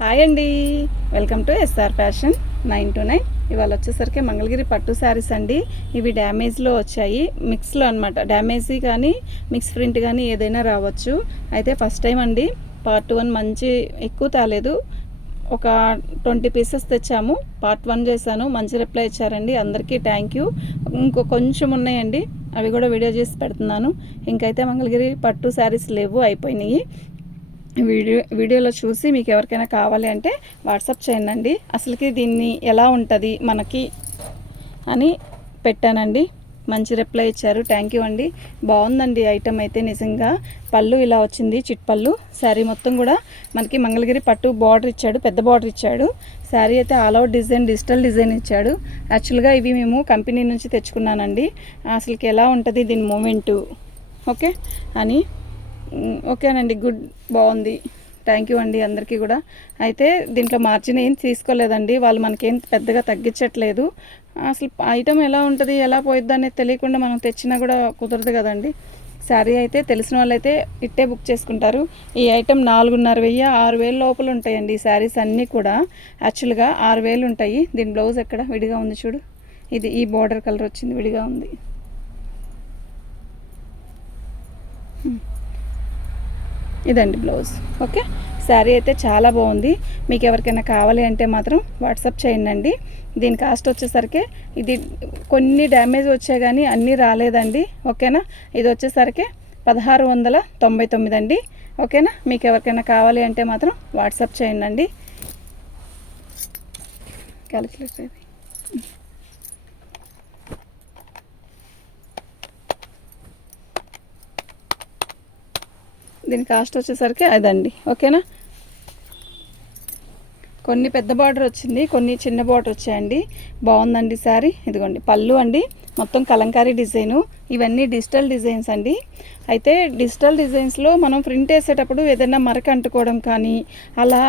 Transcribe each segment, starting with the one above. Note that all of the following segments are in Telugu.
హాయ్ అండి, వెల్కమ్ టు ఎస్ఆర్ ఫ్యాషన్ 929. ఇవాళ వచ్చేసరికి మంగళగిరి పట్టు శారీస్ అండి. ఇవి డ్యామేజ్లో వచ్చాయి, మిక్స్లో అనమాట. డ్యామేజీ కానీ మిక్స్ ప్రింట్ కానీ ఏదైనా రావచ్చు. అయితే ఫస్ట్ టైం అండి, పార్ట్ 1 మంచి ఎక్కువ తేలేదు, ఒక 20 పీసెస్ తెచ్చాము. పార్ట్ 1 చేశాను, మంచి రిప్లై ఇచ్చారండి, అందరికీ థ్యాంక్ యూ. ఇంకో కొంచెం ఉన్నాయండి, అవి కూడా వీడియో చేసి పెడుతున్నాను. ఇంకైతే మంగళగిరి పట్టు శారీస్ లేవు, అయిపోయినాయి. వీడియోలో చూసి మీకు ఎవరికైనా కావాలి అంటే వాట్సాప్ చేయండి. అసలుకి దీన్ని ఎలా ఉంటుంది మనకి అని పెట్టానండి, మంచి రిప్లై ఇచ్చారు, థ్యాంక్ యూ అండి. బాగుందండి ఐటమ్ అయితే నిజంగా. పళ్ళు ఇలా వచ్చింది, చిట్ పళ్ళు. శారీ మొత్తం కూడా మనకి మంగళగిరి పట్టు బార్డర్ ఇచ్చాడు, పెద్ద బార్డర్ ఇచ్చాడు. శారీ అయితే all out design, digital design ఇచ్చాడు. యాక్చువల్గా ఇవి మేము కంపెనీ నుంచి తెచ్చుకున్నానండి. అసలుకి ఎలా ఉంటుంది దీని మూమెంటు ఓకే అని. ఓకేనండి, గుడ్, బాగుంది, థ్యాంక్ యూ అండి అందరికీ కూడా. అయితే దీంట్లో మార్జిన్ ఏం తీసుకోలేదండి, వాళ్ళు మనకేం పెద్దగా తగ్గించట్లేదు. అసలు ఐటమ్ ఎలా ఉంటుంది, ఎలా పోయిద్ది అనేది తెలియకుండా మనం తెచ్చినా కూడా కుదరదు కదండి. శారీ అయితే తెలిసిన వాళ్ళైతే ఇట్టే బుక్ చేసుకుంటారు. ఈ ఐటమ్ 4,500 6,000 లోపల ఉంటాయండి. ఈ శారీస్ అన్నీ కూడా యాక్చువల్గా 6,000 ఉంటాయి. దీని బ్లౌజ్ ఎక్కడ విడిగా ఉంది చూడు, ఇది ఈ బార్డర్ కలర్ వచ్చింది, విడిగా ఉంది. ఇదండి బ్లౌజ్. ఓకే, శారీ అయితే చాలా బాగుంది. మీకు ఎవరికైనా కావాలి అంటే మాత్రం వాట్సాప్ చేయండి. దీని కాస్ట్ వచ్చేసరికి, ఇది కొన్ని డ్యామేజ్ వచ్చాయి కానీ అన్నీ రాలేదండి. ఓకేనా, ఇది వచ్చేసరికి 1699 అండి. ఓకేనా, మీకు ఎవరికైనా కావాలి అంటే మాత్రం వాట్సాప్ చేయండి. క్యాలిక్యులేటర్ ఇది. దీని కాస్ట్ వచ్చేసరికి అదండి. ఓకేనా, కొన్ని పెద్ద బార్డర్ వచ్చింది, కొన్ని చిన్న బార్డర్ వచ్చాయండి. బాగుందండి శారీ. ఇదిగోండి పళ్ళు అండి, మొత్తం కలంకారీ డిజైను. ఇవన్నీ డిజిటల్ డిజైన్స్ అండి. అయితే డిజిటల్ డిజైన్స్లో మనం ప్రింట్ వేసేటప్పుడు ఏదైనా మరక అంటుకోవడం కానీ అలా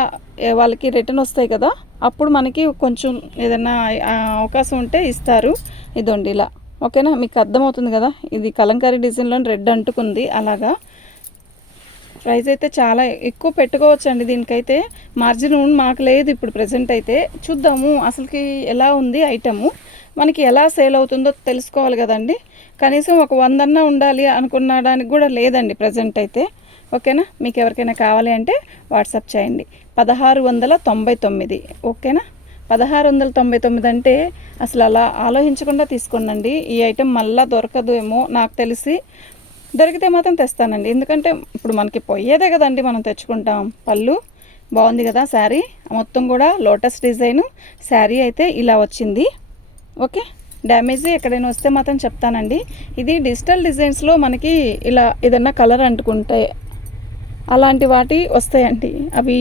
వాళ్ళకి రిటర్న్ వస్తాయి కదా, అప్పుడు మనకి కొంచెం ఏదైనా అవకాశం ఉంటే ఇస్తారు. ఇదండి ఇలా. ఓకేనా, మీకు అర్థమవుతుంది కదా, ఇది కలంకారీ డిజైన్లో రెడ్ అంటుకుంది అలాగా. ప్రైస్ అయితే చాలా ఎక్కువ పెట్టుకోవచ్చండి. దీనికైతే మార్జిన్ మాకు లేదు ఇప్పుడు ప్రజెంట్. అయితే చూద్దాము అసలుకి ఎలా ఉంది ఐటము, మనకి ఎలా సేల్ అవుతుందో తెలుసుకోవాలి కదండి. కనీసం ఒక 100 అన్నా ఉండాలి అనుకున్నడానికి కూడా లేదండి ప్రజెంట్ అయితే. ఓకేనా, మీకు ఎవరికైనా కావాలి అంటే వాట్సాప్ చేయండి. 1699. ఓకేనా, 1699 అంటే అసలు అలా ఆలోచించకుండా తీసుకోండి. ఈ ఐటెం మళ్ళీ దొరకదు ఏమో నాకు తెలిసి. దొరికితే మాత్రం తెస్తానండి, ఎందుకంటే ఇప్పుడు మనకి పోయేదే కదండి, మనం తెచ్చుకుంటాం. పళ్ళు బాగుంది కదా, శారీ మొత్తం కూడా లోటస్ డిజైను. శారీ అయితే ఇలా వచ్చింది. ఓకే, డ్యామేజ్ ఎక్కడైనా వస్తే మాత్రం చెప్తానండి. ఇది డిజిటల్ డిజైన్స్లో మనకి ఇలా ఏదన్నా కలర్ అంటుకుంటే అలాంటి వాటి వస్తాయండి. అవి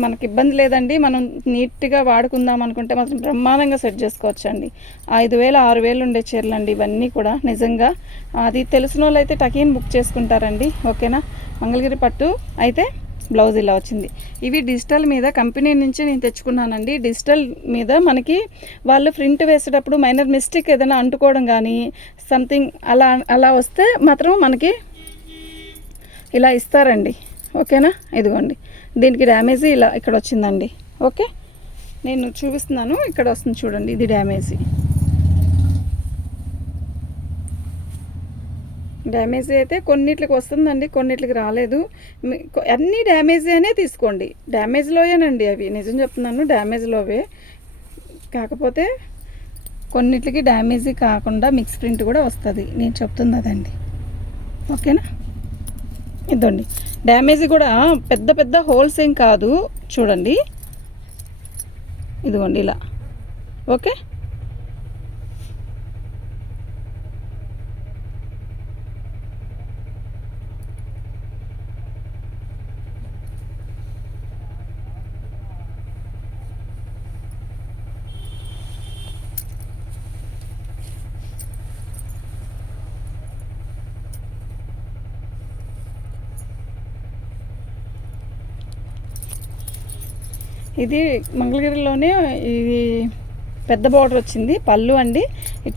మనకి ఇబ్బంది లేదండి, మనం నీట్గా వాడుకుందాం అనుకుంటే మాత్రం బ్రహ్మాండంగా సెట్ చేసుకోవచ్చండి. 5,000 6,000 ఉండే చీరలు అండి ఇవన్నీ కూడా నిజంగా. అది తెలిసిన వాళ్ళు అయితే టకీన్ బుక్ చేసుకుంటారండి. ఓకేనా, మంగళగిరి పట్టు అయితే బ్లౌజ్ ఇలా వచ్చింది. ఇవి డిజిటల్ మీద కంపెనీ నుంచి నేను తెచ్చుకున్నానండి. డిజిటల్ మీద మనకి వాళ్ళు ప్రింట్ వేసేటప్పుడు మైనర్ మిస్టేక్ ఏదైనా అంటుకోవడం కానీ సంథింగ్ అలా అలా వస్తే మాత్రం మనకి ఇలా ఇస్తారండి. ఓకేనా, ఇదిగోండి దీనికి డ్యామేజీ ఇలా ఇక్కడ వచ్చిందండి. ఓకే, నేను చూపిస్తున్నాను, ఇక్కడ వస్తుంది చూడండి, ఇది డ్యామేజీ. డ్యామేజీ అయితే కొన్నిట్లకి వస్తుందండి, కొన్నిట్లకి రాలేదు. అన్నీ డ్యామేజీ అనే తీసుకోండి, డ్యామేజ్లోయేనండి అవి, నిజం చెప్తున్నాను, డ్యామేజ్లోవే. కాకపోతే కొన్నిట్లకి డ్యామేజీ కాకుండా మిక్స్ ప్రింట్ కూడా వస్తుంది, నేను చెప్తుంది అదండి. ఓకేనా, ఇదండి డ్యామేజ్ కూడా పెద్ద పెద్ద హోల్స్ ఏం కాదు, చూడండి ఇదిగోండి ఇలా. ఓకే, ఇది మంగళగిరిలోనే ఇది పెద్ద బార్డర్ వచ్చింది. పళ్ళు అండి,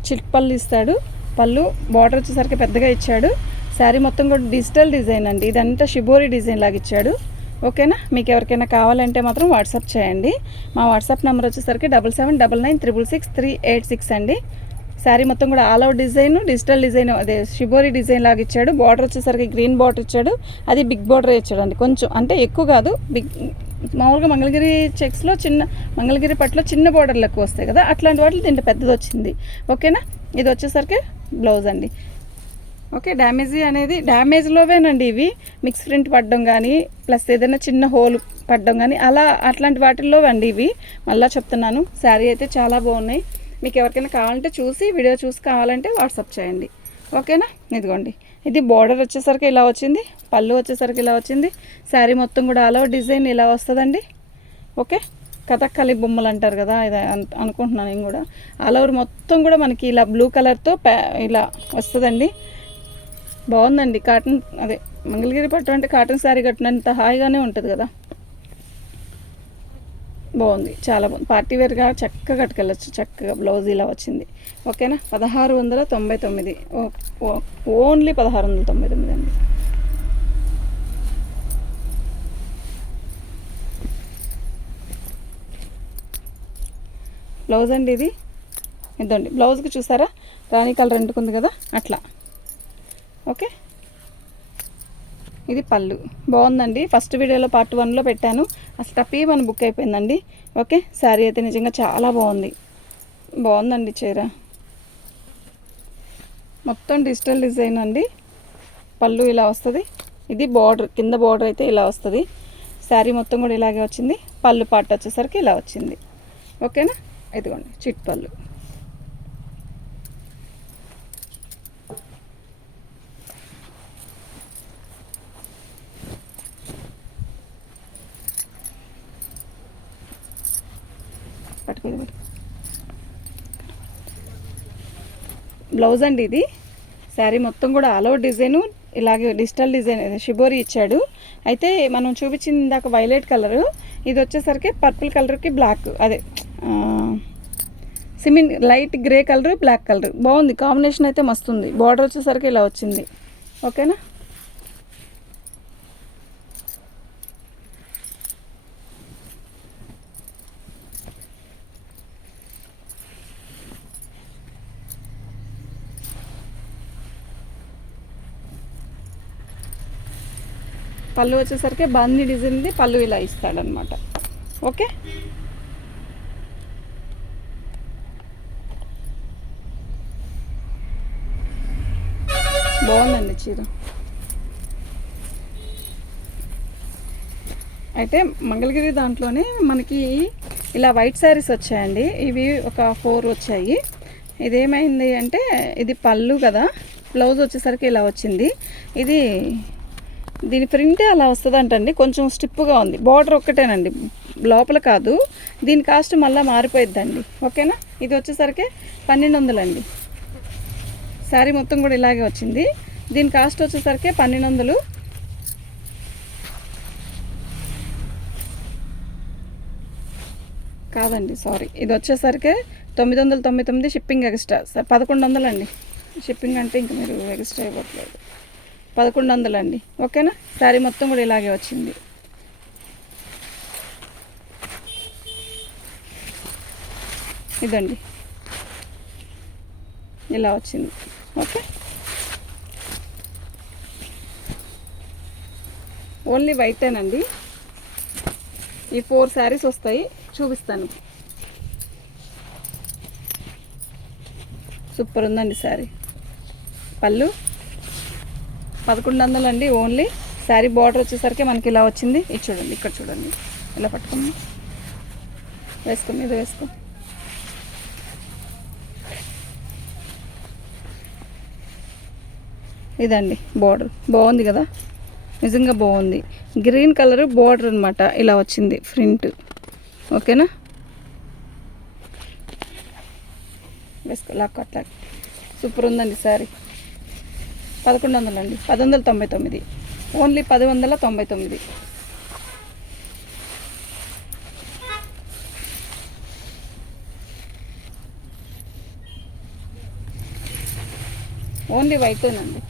చిట్ పళ్ళు ఇస్తాడు. పళ్ళు బార్డర్ వచ్చేసరికి పెద్దగా ఇచ్చాడు. శారీ మొత్తం కూడా డిజిటల్ డిజైన్ అండి, ఇదంతా షిబోరి డిజైన్ లాగా ఇచ్చాడు. ఓకేనా. మీకు ఎవరికైనా కావాలంటే మాత్రం వాట్సాప్ చేయండి. మా వాట్సాప్ నెంబర్ వచ్చేసరికి 7799963886 అండి. శారీ మొత్తం కూడా all out design, digital design, అదే షిబోరి డిజైన్ లాగా ఇచ్చాడు. బార్డర్ వచ్చేసరికి గ్రీన్ బార్డర్ ఇచ్చాడు, అది బిగ్ బార్డర్ ఇచ్చాడు అండి. కొంచెం అంటే ఎక్కువ కాదు, బిగ్. మామూలుగా మంగళగిరి చెక్స్లో చిన్న, మంగళగిరి పట్టులో చిన్న బార్డర్లు ఎక్కువ వస్తాయి కదా, అట్లాంటి వాటిలో దీంట్లో పెద్దది వచ్చింది. ఓకేనా. ఇది వచ్చేసరికి బ్లౌజ్ అండి. ఓకే. డ్యామేజ్లోవేనండి ఇవి. మిక్స్ ప్రింట్ పడడం కానీ, ప్లస్ ఏదైనా చిన్న హోల్ పడడం కానీ, అట్లాంటి వాటిల్లో అండి ఇవి. మళ్ళీ చెప్తున్నాను, శారీ అయితే చాలా బాగున్నాయి. మీకు ఎవరికైనా కావాలంటే వీడియో చూసి కావాలంటే వాట్సాప్ చేయండి. ఓకేనా. ఇదిగోండి, ఇది బార్డర్ వచ్చేసరికి ఇలా వచ్చింది, పళ్ళు వచ్చేసరికి ఇలా వచ్చింది. శారీ మొత్తం కూడా ఆల్ ఓవర్ డిజైన్ ఇలా వస్తుందండి. ఓకే. కథక్కలి బొమ్మలు అంటారు కదా, ఇది అనుకుంటున్నాను నేను కూడా. ఆల్ ఓవర్ మొత్తం కూడా మనకి ఇలా బ్లూ కలర్తో ఇలా వస్తుందండి. బాగుందండి. కాటన్, అదే మంగళగిరి పట్టు అంటే కాటన్ శారీ కట్టినంత హాయిగానే ఉంటుంది కదా. బాగుంది, చాలా బాగుంది. పార్టీ వేర్గా చక్కగా కట్టుకెళ్ళచ్చు. చక్కగా బ్లౌజ్ ఇలా వచ్చింది. ఓకేనా. 1699, ఓన్లీ 1699 అండి. బ్లౌజ్ అండి ఇది. ఇదండి బ్లౌజ్కి చూసారా, రాణి కలర్ ఎంటుకుంది కదా, అట్లా. ఓకే. ఇది పళ్ళు. బాగుందండి. ఫస్ట్ వీడియోలో పార్ట్ 1లో పెట్టాను, అసలు టపీమని బుక్ అయిపోయిందండి. ఓకే. శారీ అయితే నిజంగా చాలా బాగుందండి చీర. మొత్తం డిజిటల్ డిజైన్ అండి. పళ్ళు ఇలా వస్తుంది. ఇది బార్డర్, కింద బార్డర్ అయితే ఇలా వస్తుంది. శారీ మొత్తం కూడా ఇలాగే వచ్చింది. పళ్ళు పార్ట్ వచ్చేసరికి ఇలా వచ్చింది. ఓకేనా. ఇదిగోండి చిట్ పళ్ళు. బ్లౌజ్ అండి ఇది. శారీ మొత్తం కూడా ఆల్ ఓవర్ డిజైను, ఇలాగే డిజిటల్ డిజైన్ షిబోరి ఇచ్చాడు. అయితే మనం చూపించింది ఇందాక వైలెట్ కలరు, ఇది వచ్చేసరికి పర్పుల్ కలర్కి బ్లాక్, అదే cement light grey colour, black colour. బాగుంది కాంబినేషన్ అయితే మస్తుంది. బార్డర్ వచ్చేసరికి ఇలా వచ్చింది. ఓకేనా. పళ్ళు వచ్చేసరికి బాందీ డిజైన్ది పళ్ళు ఇలా ఇస్తాడనమాట. ఓకే. బాగుందండి చీర. అయితే మంగళగిరి దాంట్లోనే మనకి ఇలా వైట్ శారీస్ వచ్చాయండి. ఇవి ఒక 4 వచ్చాయి. ఇదేమైంది అంటే, ఇది పళ్ళు కదా, బ్లౌజ్ వచ్చేసరికి ఇలా వచ్చింది. దీని ప్రింటే అలా వస్తుందంటండి. కొంచెం స్టిప్గా ఉంది. బార్డర్ ఒక్కటేనండి, లోపల కాదు. దీని కాస్ట్ మళ్ళీ మారిపోయిద్దండి. ఓకేనా. ఇది వచ్చేసరికి 1200 అండి. శారీ మొత్తం కూడా ఇలాగే వచ్చింది. దీని కాస్ట్ వచ్చేసరికి 1200. కాదండి, సారీ. ఇది వచ్చేసరికి 999 షిప్పింగ్ ఎక్స్ట్రా. 1100 అండి. షిప్పింగ్ అంటే ఇంక మీరు ఎక్స్ట్రా ఇవ్వట్లేదు. 1100 అండి. ఓకేనా. శారీ మొత్తం కూడా ఇలాగే వచ్చింది. ఇదండి ఇలా వచ్చింది. ఓకే. ఓన్లీ వైటేనండి. ఈ 4 శారీస్ వస్తాయి, చూపిస్తాను. సూపర్ ఉందండి శారీ. పళ్ళు 1100 అండి ఓన్లీ. శారీ బార్డర్ వచ్చేసరికి మనకి ఇలా వచ్చింది. ఇది చూడండి, ఇక్కడ చూడండి, ఇలా పట్టుకుని వేసుకో, మీద వేసుకో. ఇదండి బార్డర్. బాగుంది కదా, నిజంగా బాగుంది. గ్రీన్ కలర్ బార్డర్ అనమాట, ఇలా వచ్చింది ప్రింట్. ఓకేనా. వేసుకో, లాక్ అట్లా. సూపర్ ఉందండి శారీ. 1100 అండి. 1199, ఓన్లీ 1199. ఓన్లీ వైటేనండి.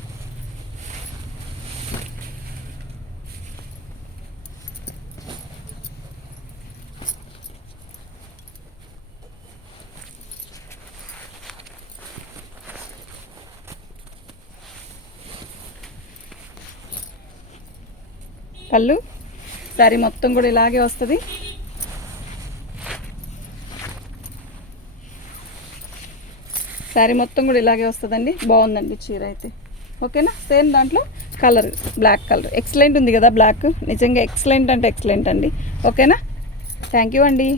పళ్ళు. శారీ మొత్తం కూడా ఇలాగే వస్తుంది. శారీ మొత్తం కూడా ఇలాగే వస్తుందండి. బాగుందండి చీర అయితే. ఓకేనా. సేమ్ దాంట్లో కలర్ బ్లాక్ కలర్ ఎక్సలెంట్ ఉంది కదా. బ్లాక్ నిజంగా ఎక్సలెంట్ అంటే ఎక్సలెంట్ అండి. ఓకేనా. థ్యాంక్ యూ అండి.